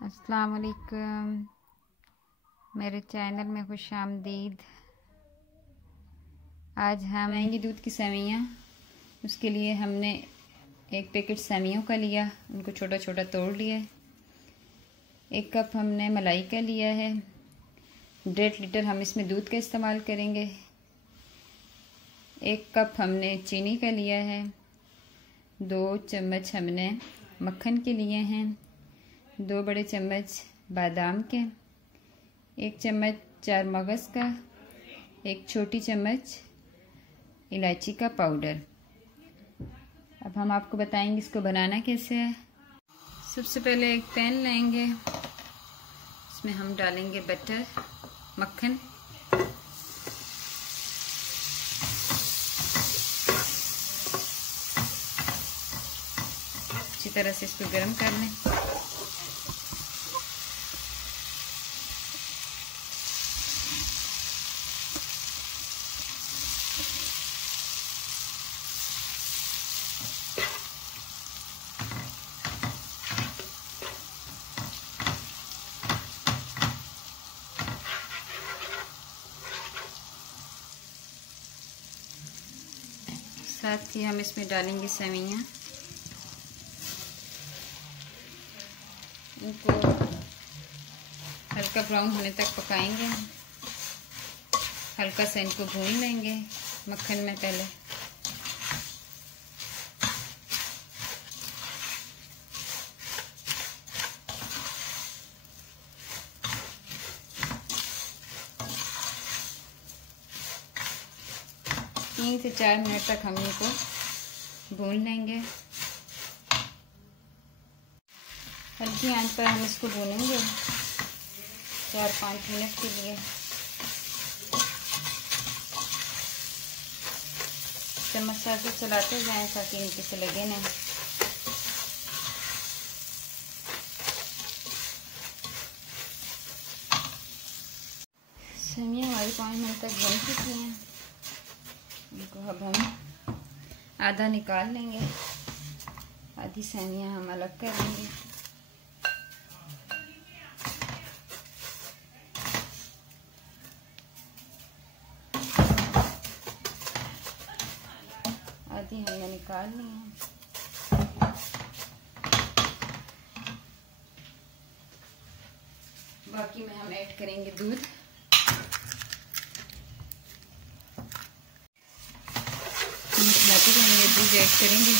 अस्सलाम वालेकुम, मेरे चैनल में खुश आमदीद। आज हम बनाएंगे दूध की सेवइयाँ। उसके लिए हमने एक पैकेट सेवइयों का लिया, उनको छोटा छोटा तोड़ लिया। 1 कप हमने मलाई का लिया है। 1.5 लीटर हम इसमें दूध का इस्तेमाल करेंगे। 1 कप हमने चीनी का लिया है। 2 चम्मच हमने मक्खन के लिए हैं। 2 बड़े चम्मच बादाम के, 1 चम्मच चार मगज़ का, 1 छोटी चम्मच इलायची का पाउडर। अब हम आपको बताएंगे इसको बनाना कैसे है। सबसे पहले एक पैन लेंगे, इसमें हम डालेंगे बटर, मक्खन। अच्छी तरह से इसको गर्म कर लें। साथ ही हम इसमें डालेंगे सेवइयाँ। इनको हल्का ब्राउन होने तक पकाएंगे। हल्का सा इनको भून लेंगे मक्खन में पहले। तीन से 4 मिनट तक हम इनको भून लेंगे। हल्की आंच पर हम इसको भूनेंगे 4-5 मिनट के लिए। चम्मच से चलाते जाएं ताकि नीचे से लगे नहीं। सेवइयाँ हमारी 5 मिनट तक बन चुकी हैं। इनको अब हम आधा निकाल लेंगे, आधी सेवइयाँ हम अलग कर लेंगे। आधी हमने निकाल ली है। बाकी में हम ऐड करेंगे दूध। मिलाते जाएंगे, दूध ऐड करेंगे।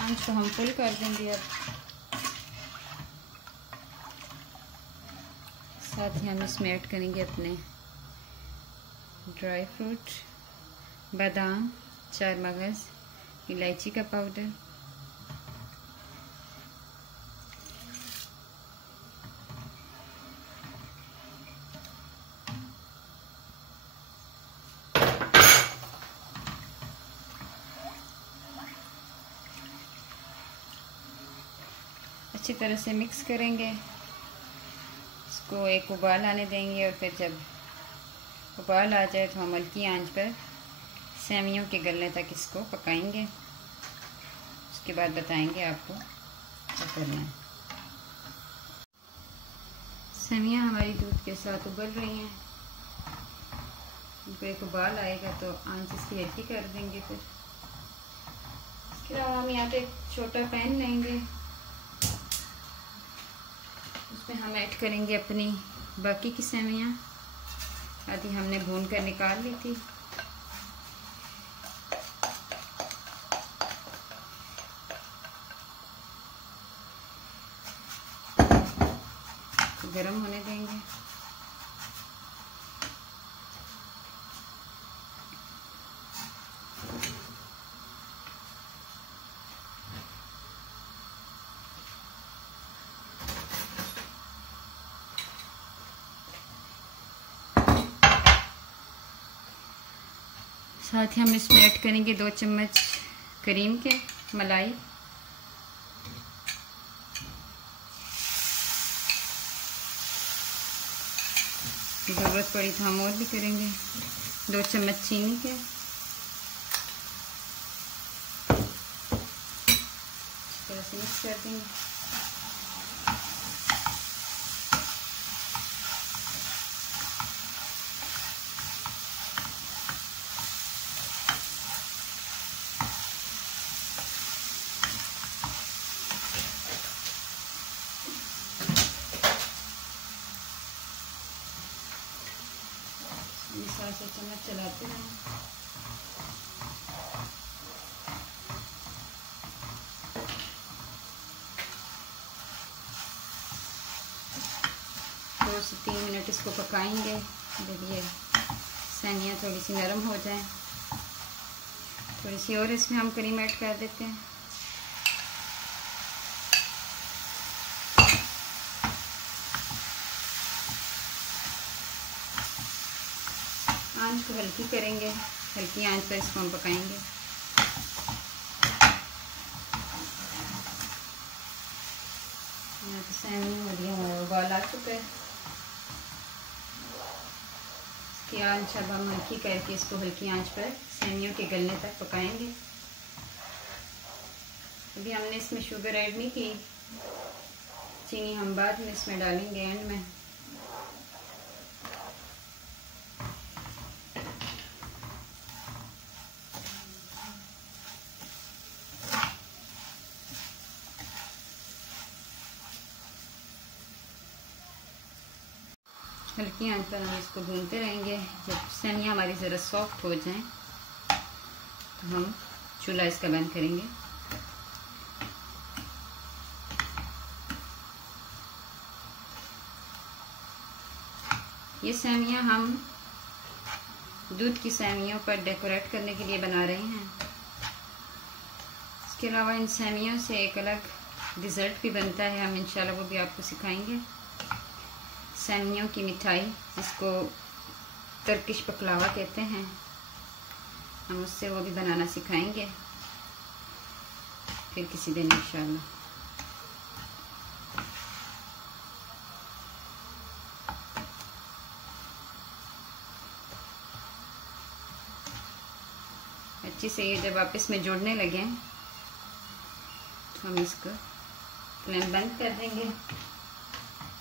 आंच को हम फुल कर देंगे। अब साथ ही हम इसमें ऐड करेंगे अपने ड्राई फ्रूट, बादाम, चार मगज़, इलायची का पाउडर। अच्छी तरह से मिक्स करेंगे। इसको एक उबाल आने देंगे और फिर जब उबाल आ जाए तो हम हल्की आंच पर सेवइयों के गलने तक इसको पकाएंगे। उसके बाद बताएंगे आपको क्या करना है। सेवइयाँ हमारी दूध के साथ उबल रही हैं। इनको एक उबाल आएगा तो आंच इसकी हल्की कर देंगे। फिर इसके अलावा हम यहाँ पे एक छोटा पैन लेंगे, उसमें हम ऐड करेंगे अपनी बाकी की सेवइयाँ। आधी हमने भून कर निकाल ली थी। तो गरम होने देंगे। साथ ही हम इसमें ऐड करेंगे 2 चम्मच क्रीम के मलाई। ज़रूरत पड़ी तो हम और भी करेंगे। 2 चम्मच चीनी के। इस तरह से मिक्स कर देंगे। साथ से चम्मच चलाते रहें। दो से 3 मिनट इसको पकाएंगे जब ये सैनियाँ थोड़ी सी नरम हो जाएं। थोड़ी सी और इसमें हम क्रीम ऐड कर देते हैं। आंच को हल्की करेंगे, हल्की आंच पर इसको हम पकाएंगे। यहाँ पे सैमियाँ हो रही है, उबाल आ चुका है। इसकी आंच अब हम हल्की करके इसको हल्की आंच पर सैमियों के गलने तक पकाएंगे। अभी हमने इसमें शुगर ऐड नहीं की, चीनी हम बाद में इसमें डालेंगे एंड में। हल्की आंच पर हम इसको भूनते रहेंगे। जब सैमियाँ हमारी ज़रा सॉफ्ट हो जाएं तो हम चूल्हा इसका बंद करेंगे। ये सैमियाँ हम दूध की सैमियों पर डेकोरेट करने के लिए बना रहे हैं। इसके अलावा इन सैमियों से एक अलग डिज़र्ट भी बनता है, हम इंशाल्लाह वो भी आपको सिखाएंगे। सैमियों की मिठाई, जिसको तुर्किश पकलावा कहते हैं, हम उससे वो भी बनाना सिखाएंगे फिर किसी दिन इंशाल्लाह। अच्छे से ये जब आपस में जुड़ने लगे तो हम इसको फ्लेम बंद कर देंगे।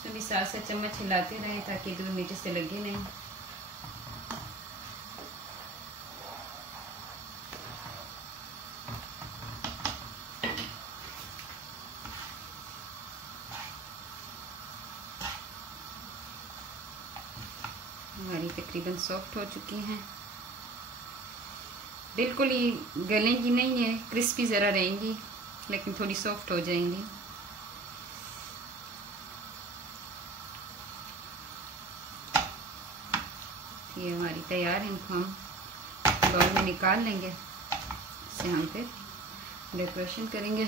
सभी साथ से चम्मच हिलाते रहें ताकि दूध नीचे से लगे नहीं। हमारी तकरीबन सॉफ्ट हो चुकी हैं। बिल्कुल ही गलेंगी नहीं है, क्रिस्पी ज़रा रहेंगी लेकिन थोड़ी सॉफ्ट हो जाएंगी। ये हमारी तैयार है, इनको हम बाउल में निकाल लेंगे। इससे हम फिर डेकोरेशन करेंगे।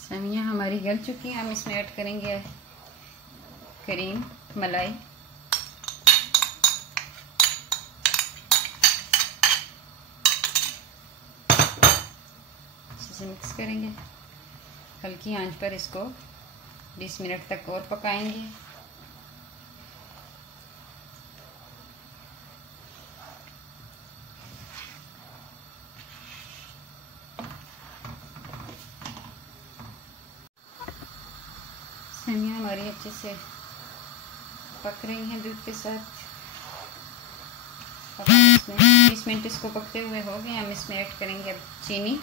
सैमियाँ हमारी गल चुकी हैं, हम इसमें ऐड करेंगे क्रीम मलाई। इसे मिक्स करेंगे, हल्की आंच पर इसको 20 मिनट तक और पकाएंगे। सैमियाँ हमारी अच्छे से पक रही हैं दूध के साथ। अब हम इसमें 20 मिनट इसको पकते हुए हो गए। हम इसमें ऐड करेंगे अब चीनी।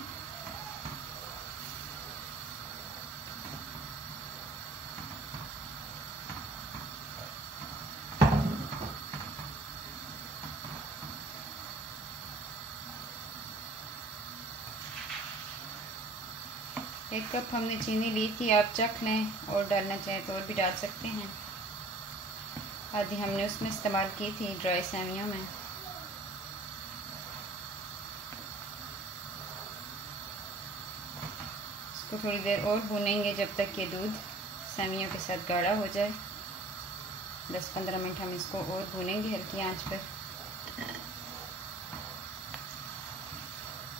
एक कप हमने चीनी ली थी, आप चख लें और डालना चाहें तो और भी डाल सकते हैं। आधी हमने उसमें इस्तेमाल की थी ड्राई सैमियों में। इसको थोड़ी देर और भूनेंगे जब तक कि दूध सैमियों के साथ गाढ़ा हो जाए। 10-15 मिनट हम इसको और भूनेंगे हल्की आंच पर।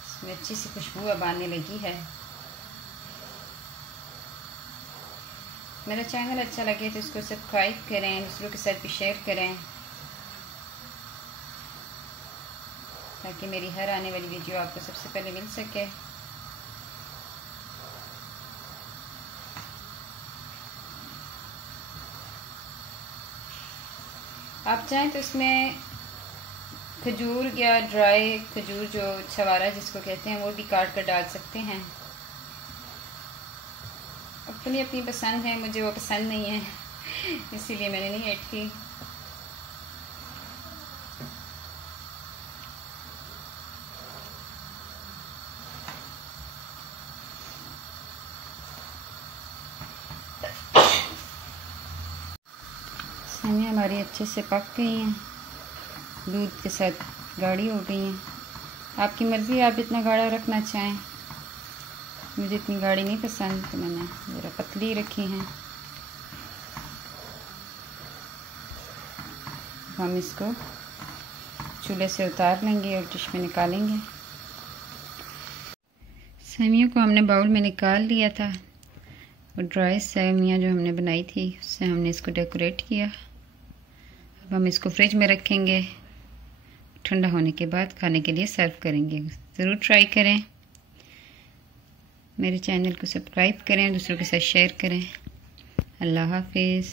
इसमें अच्छी सी खुशबू अब आने लगी है। मेरा चैनल अच्छा लगे तो इसको सब्सक्राइब करें, दूसरों के साथ भी शेयर करें, ताकि मेरी हर आने वाली वीडियो आपको सबसे पहले मिल सके। आप चाहें तो इसमें खजूर या ड्राई खजूर जो छवारा जिसको कहते हैं वो भी काट कर डाल सकते हैं। अपनी अपनी पसंद है, मुझे वो पसंद नहीं है इसीलिए मैंने नहीं ऐड की। सेवियां हमारी अच्छे से पक गई हैं, दूध के साथ गाढ़ी हो गई हैं। आपकी मर्ज़ी, आप जितना गाढ़ा रखना चाहें। मुझे इतनी गाढ़ी नहीं पसंद तो मैंने ज़रा पतली रखी हैं। हम इसको चूल्हे से उतार लेंगे और डिश में निकालेंगे। सेवियों को हमने बाउल में निकाल लिया था और ड्राई सेवियां जो हमने बनाई थी उससे हमने इसको डेकोरेट किया। अब हम इसको फ्रिज में रखेंगे, ठंडा होने के बाद खाने के लिए सर्व करेंगे। ज़रूर ट्राई करें, मेरे चैनल को सब्सक्राइब करें, दूसरों के साथ शेयर करें। अल्लाह हाफिज़।